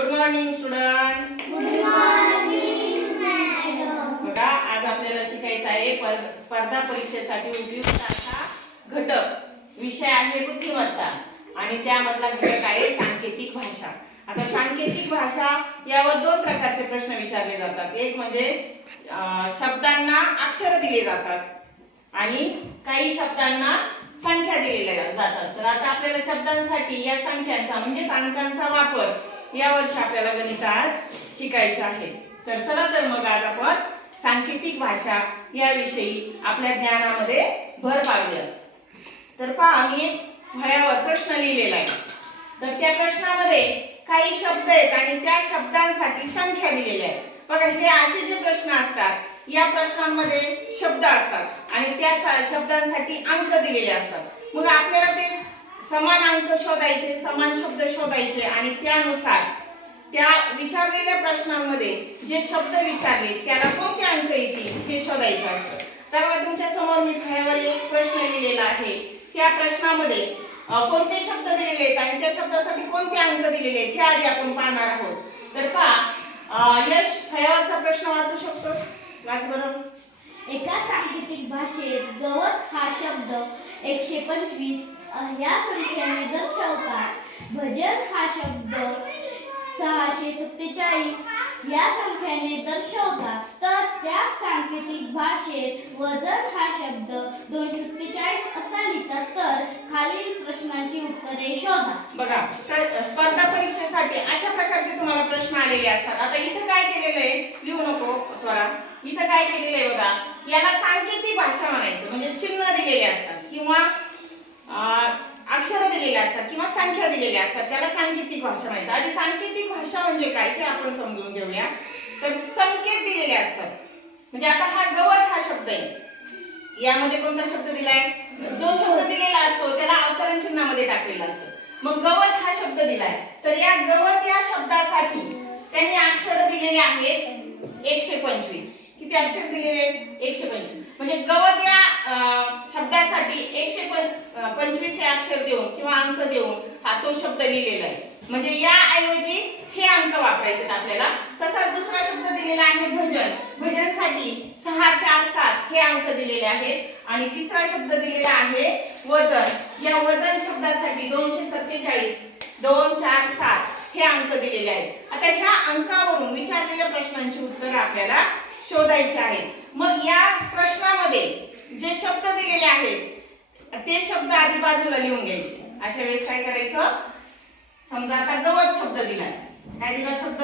Good morning student बघा आज आपल्याला शिकायचं आहे पर- स्पर्धा परीक्षेसाठी उपयुक्त असा घटक. विषय आहे बुद्धिमत्ता. आणि त्यामधला घटक आहे सांकेतिक भाषा. आता सांकेतिक भाषा यावर दोन प्रकारचे प्रश्न विचारले जातात. एक म्हणजे शब्दांना अक्षर दिले जातात. आणि काही शब्दांना संख्या दिलेल्या जातात. तर आता आपल्याला शब्दांसाठी या संख्यांचा म्हणजेच अंकांचा वापर यावरची आपल्याला गणित आज शिकायचे आहे. तर चला तर मग आज आपण सांकेतिक भाषा याविषयी आपल्या ज्ञानामध्ये भर पाडूया तर पहा मी एक फळ्यावर प्रश्न लिहिलेला आहे. तर त्या प्रश्नामध्ये काही शब्द आहेत आणि त्या शब्दांसाठी संख्या दिलेल्या आहेत. बघा हे असे जे प्रश्न असतात या प्रश्नांमध्ये शब्द असतात आणि त्या शब्दांसाठी अंक दिलेले असतात. मग आपल्याला ते समान अंक शोधायचे समान शब्द शोधायचे आणि त्यानुसार त्या विचारलेल्या प्रश्नांमध्ये जे शब्द विचारले त्याला कोणते अंक येतील हे शोधायचं असतं. त्यामुळे तुमच्यासमोर मी फळ्यावर एक प्रश्न लिहिलेला आहे. त्या प्रश्नामध्ये कोणते शब्द दिलेले आहेत आणि त्या शब्दासाठी कोणते अंक दिलेले आहेत हे आधी आपण पाहणार आहोत. तर पहा यश फळ्यावरचा प्रश्न वाचू शकतोस? वाच बरोबर एका सांकेतिक भाषेत गवत हा शब्द एकशे पंचवीस ह्या संख्येने दर्शवतात. भजन हा शब्द सहाशे सत्तेचाळीस या संख्येने दर्शवतात तर त्या सांकेतिक भाषेत वजन हा शब्द दोनशे सत्तेचाळीस असा लिहितात तर खालील प्रश्नांची उत्तरे शोधा. बघा तर स्पर्धा परीक्षेसाठी अशा प्रकारचे तुम्हाला प्रश्न आलेले असतात. आता इथं काय केलेलं आहे? लिहू नको स्वरा इथं काय केलेलं आहे बघा? याला सांकेतिक भाषा म्हणायचं. म्हणजे चिन्ह दिलेले असतात. किंवा अक्षरं दिलेले असतात किंवा संख्या दिलेल्या असतात त्याला सांकेतिक भाषा म्हणायचं. आधी सांकेतिक भाषा म्हणजे काय ते आपण समजून घेऊया. तर संकेत दिलेले असतात. म्हणजे आता हा गवत हा शब्द आहे. यामध्ये कोणता शब्द दिलाय? जो शब्द दिलेला असतो त्याला अवतरण चिन्हामध्ये टाकलेला असतं. मग गवत हा शब्द दिलाय. तर या गवत या शब्दासाठी त्यांनी अक्षर दिलेले आहेत एकशे पंचवीस. किती अक्षर दिलेले आहेत? एकशे पंचवीस. म्हणजे गवत या शब्दासाठी एकशे पंचवीस हे अक्षर देऊन किंवा अंक देऊन हा तो शब्द लिहिलेला आहे. म्हणजे या ऐवजी हे अंक वापरायचे आपल्याला. तसाच दुसरा शब्द दिलेला आहे भजन. भजनसाठी सहा चार सात हे अंक दिलेले आहेत. आणि तिसरा शब्द दिलेला आहे वजन. या वजन शब्दासाठी दोनशे सत्तेचाळीस दोन चार सात हे अंक दिलेले आहेत. आता ह्या अंकावरून विचारलेल्या प्रश्नांची उत्तरं आपल्याला शोधायची आहेत. मग या प्रश्नामध्ये जे शब्द दिलेले आहेत ते शब्द आधी बाजूला लिहून घ्यायचे. अशा वेळेस काय करायचं? समजा आता गवत शब्द दिलाय. काय दिला शब्द?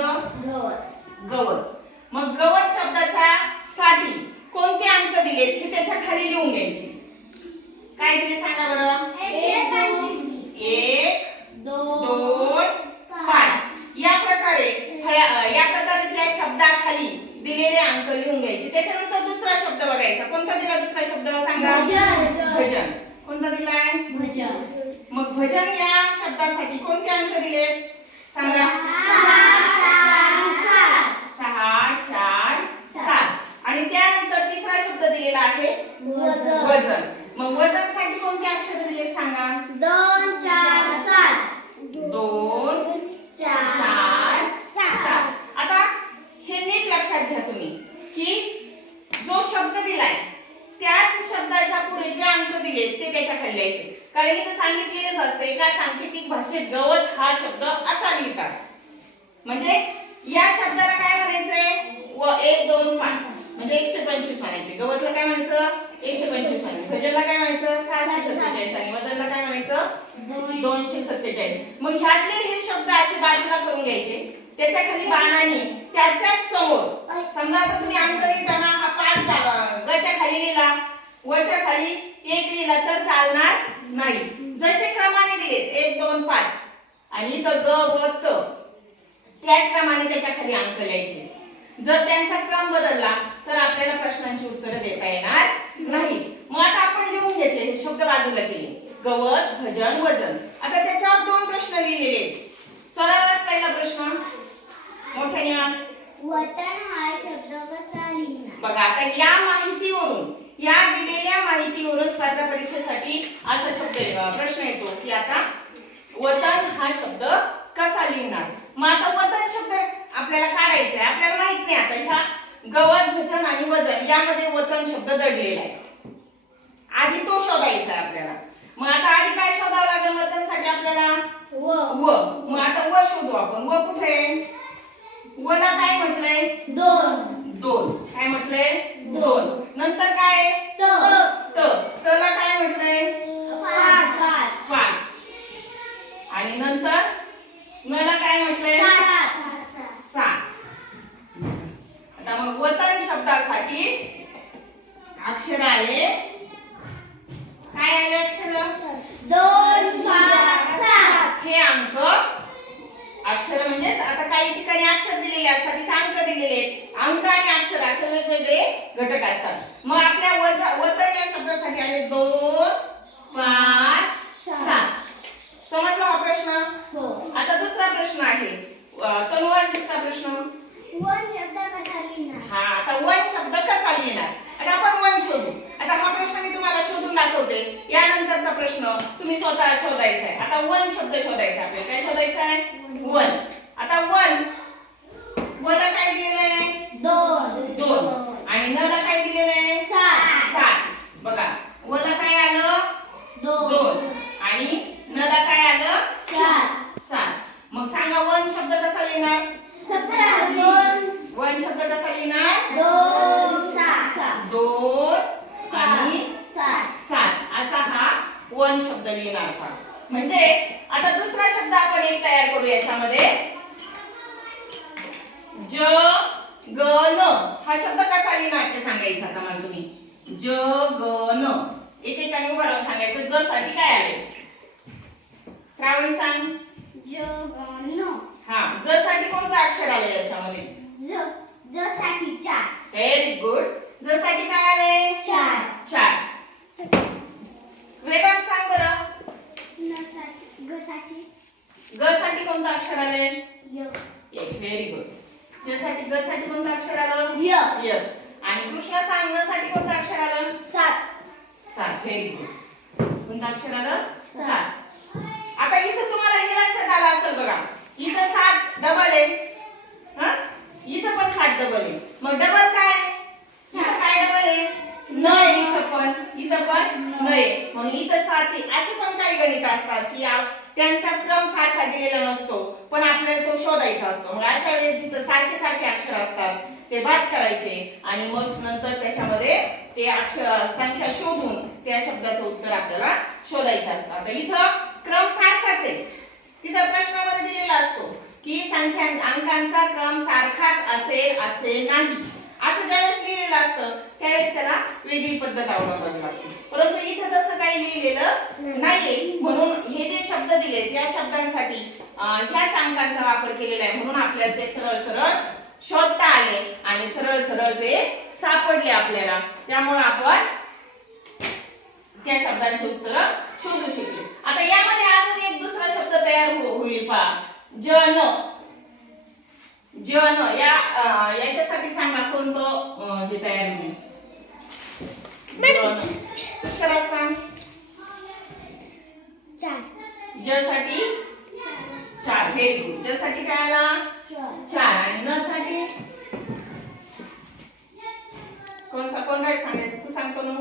गवत. गवत. मग गवत शब्दाच्या साठी कोणते अंक दिलेत हे त्याच्याखाली लिहून घ्यायचे. काय दिले सांगा बरं एक दोन दोन पाच या प्रकारे फळ्या- अ, या प्रकारे त्या शब्दाखाली दिलेले अंक लिहून घ्यायचे. त्याच्यानंतर दुसरा शब्द बघायचा. कोणता दिला दुसरा शब्द? सांगा. भजन. भजन. कोणता दिलाय? भजन. मग भजन या शब्दासाठी कोणते अंक दिलेत सांगा. सहा चार सात. आणि त्यानंतर तिसरा शब्द दिलेला आहे वजन. वजन. मग वजनसाठी कोणते अक्षर दिले? सांगा. दिलाय. त्याच शब्दाच्या पुढे जे अंक दिले ते त्याच्याखाली लिहायचे. कारण इथे सांगितलेलंच असतं एका सांकेतिक भाषेत गवत हा शब्द असा लिहितात. म्हणजे या शब्दाला काय म्हणायचंय? व एक दोन पाच. म्हणजे एकशे पंचवीस म्हणायचे. गवतला काय म्हणायचं? एकशे पंचवीस म्हणायचं. भजनला काय म्हणायचं? सहाशे सत्तेचाळीस आणि वजनला काय म्हणायचं? दोनशे सत्तेचाळीस. मग ह्यातले हे शब्द असे बाजूला करून घ्यायचे. त्याच्याखाली बाणाने त्याच्यासमोर. समजा आता तुम्ही अंक लिहिताना हा पाच गच्या खाली लिहिला. वच्या खाली एक लिहिला तर चालणार नाही. जसे क्रमाने दिलेत एक दोन पाच. आणि इथं ग व त. त्याचप्रमाणे त्याच्याखाली अंक लिहायचे. जर त्यांचा क्रम बदलला तर आपल्याला प्रश्नांची उत्तरं देता येणार नाही. मग आता आपण लिहून घेतले हे शब्द बाजूला केले. गवत भजन वजन. आता त्याच्यावर दोन प्रश्न लिहिलेले आहेत. स्वरा वाच पहिला प्रश्न. वतन हा शब्द कसा लिहिणार? बघा आता या माहितीवरून या दिलेल्या माहितीवरून स्पर्धा परीक्षेसाठी असा शब्द प्रश्न येतो की आता वतन हा शब्द कसा लिहिणार? मग आता वतन शब्द आपल्याला काढायचा आहे आपल्याला माहीत नाही आता. ह्या गवत भजन आणि वजन यामध्ये वतन शब्द दडलेला आहे. आधी तो शोधायचा आहे आपल्याला. मग आता आधी काय शोधावं लागेल वतनसाठी आपल्याला? व. व. मग आता व शोधू आपण. व कुठे? आहे? वला काय म्हटलंय? दोन. दोन. काय म्हटलंय? दोन. नंतर काय? आहे? त. त. तला काय म्हटलंय? पाच. पाच. आणि नंतर? नला काय म्हटलंय? सात. आता मग वतन शब्दासाठी अक्षर आले काय आले अक्षर दोन पाच सात हे अंक अक्षर म्हणजेच आता काही ठिकाणी अक्षर दिलेले असतात तिथे अंक दिलेले आहेत. अंक आणि अक्षर असे वेगवेगळे घटक असतात. मग आपल्या वजा वतन या शब्दासाठी आले दोन पाच सात समजला हा प्रश्न हो आता दुसरा प्रश्न आहे अं, तनुवार दुसरा प्रश्न वन शब्द कसा लिहिणार हा आता वन शब्द कसा लिहिणार आता आपण वन शोधू आता हा प्रश्न मी तुम्हाला शोधून दाखवते यानंतरचा प्रश्न तुम्ही स्वतः शोधायचा आहे आता वन शब्द शोधायचा आहे आपल्याला काय शोधायचा आहे वन आता वन वला काय दिलेलं आहे दोन दोन आणि नला काय दिलेलं आहे सात सात बघा वला काय आलं दोन दोन आणि नला काय आलं सात सात मग सांगा वन शब्द कसा लिहिणार सतरा दोन वन शब्द कसा लिहिणार दोन सात दोन आणि सात. सात. असा हा वन शब्द लिहिणार का म्हणजे आता दुसरा शब्द आपण एक तयार करू याच्यामध्ये. ज ग न. हा शब्द कसा लिहिणार ते सांगायचं आता मला तुम्ही. ज ग न. एकेकाने उभं राहून सांगायचं. ज साठी काय आले श्रावणी सांग. जगन हा ज साठी कोणतं अक्षर आले याच्यामध्ये? ज ज साठी चार. व्हेरी गुड ज साठी काय आले चार. चार. वेदांत सांग बरं. न साठी ग साठी ग साठी कोणतं अक्षर आले य. एक. व्हेरी गुड ज साठी ग साठी कोणतं अक्षर आलं? य. य. आणि कृष्ण सांग न साठी कोणतं अक्षर आलं? सात. सात. व्हेरी गुड कोणतं अक्षर आलं? सात. सात. आता इथं तुम्हाला हे लक्षात आलं असेल बघा. इथं सात डबल आहे. हं? इथं पण सात डबल आहे. मग डबल काय? इथं काय डबल आहे? न आहे इथं पण इथं पण न आहे म्हणून इथं सात आहे असे पण काही गणित असतात की त्यांचा क्रम सारखा दिलेला नसतो पण आपल्याला तो शोधायचा असतो. मग अशा वेळेस जिथं सारखे सारखे अक्षर असतात ते बाद करायचे आणि मग नंतर त्याच्यामध्ये ते अक्षर संख्या शोधून त्या शब्दाचं उत्तर आपल्याला शोधायचे असतात. तर इथं क्रम सारखाच आहे. तिथं प्रश्नामध्ये दिलेला असतो की संख्या अंकांचा क्रम सारखाच असेल असे नाही. असं ज्यावेळेस लिहिलेलं असतं त्यावेळेस त्याला वेगळी पद्धत अवलंबावी लागते. परंतु इथं तसं काही लिहिलेलं नाहीये म्हणून हे जे शब्द दिले त्या शब्दांसाठी ह्याच अंकांचा वापर केलेला आहे. म्हणून आपल्याला ते सरळ सरळ शोधता आले आणि सरळ सरळ ते सापडले आपल्याला. त्यामुळं आपण त्या शब्दांची उत्तर शोधू शकले. आता यामध्ये अजून एक दुसरा शब्द तयार हो- होईल पहा. जन. जन या याच्यासाठी सांगा कोणतं हे तयार होईल. पुष्कराज सांग. चार. ज साठी चार. व्हेरी गुड ज साठी काय आला? चार. आणि न साठी कोणसा? कोण राईट सांगायचं? तू सांगतो ना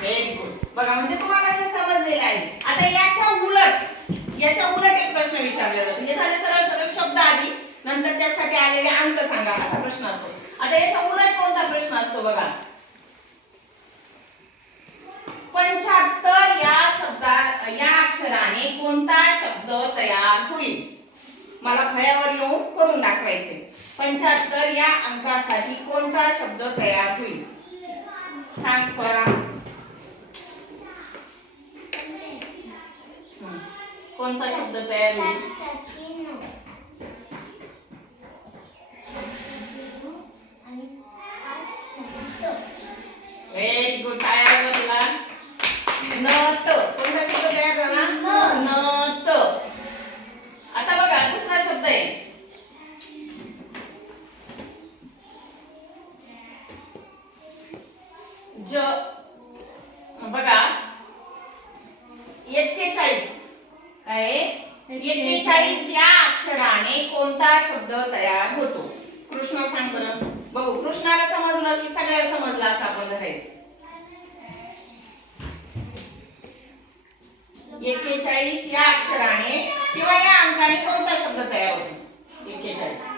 व्हेरी गुड बघा म्हणजे तुम्हाला हे समजलेलं आहे. आता याच्या उलट याच्या उलट एक प्रश्न विचारला जातो हे म्हणजे झाले सरळ सरळ शब्द आधी नंतर त्यासाठी आलेले अंक सांगा असा प्रश्न असतो. आता याच्या उलट कोणता प्रश्न असतो बघा. पंचाहत्तर या शब्दा या अक्षराने कोणता शब्द तयार होईल? मला फळ्यावर येऊन करून दाखवायचे. पंच्याहत्तर या अंकासाठी कोणता शब्द तयार होईल? सांग स्वरा हं. कोणता शब्द तयार होईल व्हेरी गुड काय आलं तुला नत कोणता शब्द तयार झाला न. नत आता बघा दुसरा शब्द आहे ज बघा एक्केचाळीस काय आहे? एक्केचाळीस या अक्षराने कोणता शब्द तयार होतो कृष्ण सांग बरं बघू कृष्णाला समजलं की सगळ्याला समजलं असं आपण धरायचं एक्केचाळीस या अक्षराने किंवा या अंकाने कोणता शब्द तयार होतो एक्केचाळीस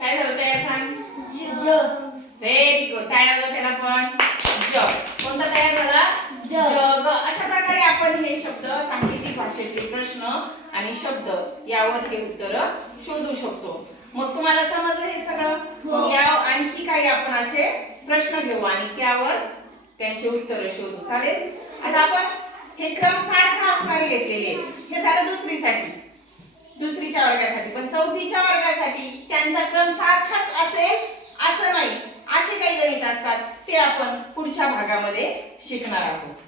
काय झालं तयार सांग जग व्हेरी गुड काय आलं त्याला पण जग कोणता तयार झाला जग. जग अशा प्रकारे आपण हे शब्द सांकेतिक भाषेतील प्रश्न आणि शब्द यावर हे उत्तर शोधू शकतो. मग तुम्हाला समजलं हे सगळं? हो. या आणखी काही आपण असे प्रश्न घेऊ आणि त्यावर त्यांचे उत्तर शोधू. चालेल? आता आपण हे क्रम सारखा असणारे घेतलेले. हे झालं दुसरीसाठी. दुसरीच्या वर्गासाठी. पण चौथीच्या वर्गासाठी त्यांचा क्रम सारखाच असेल असं नाही. असे काही गणित असतात ते आपण पुढच्या भागामध्ये शिकणार आहोत.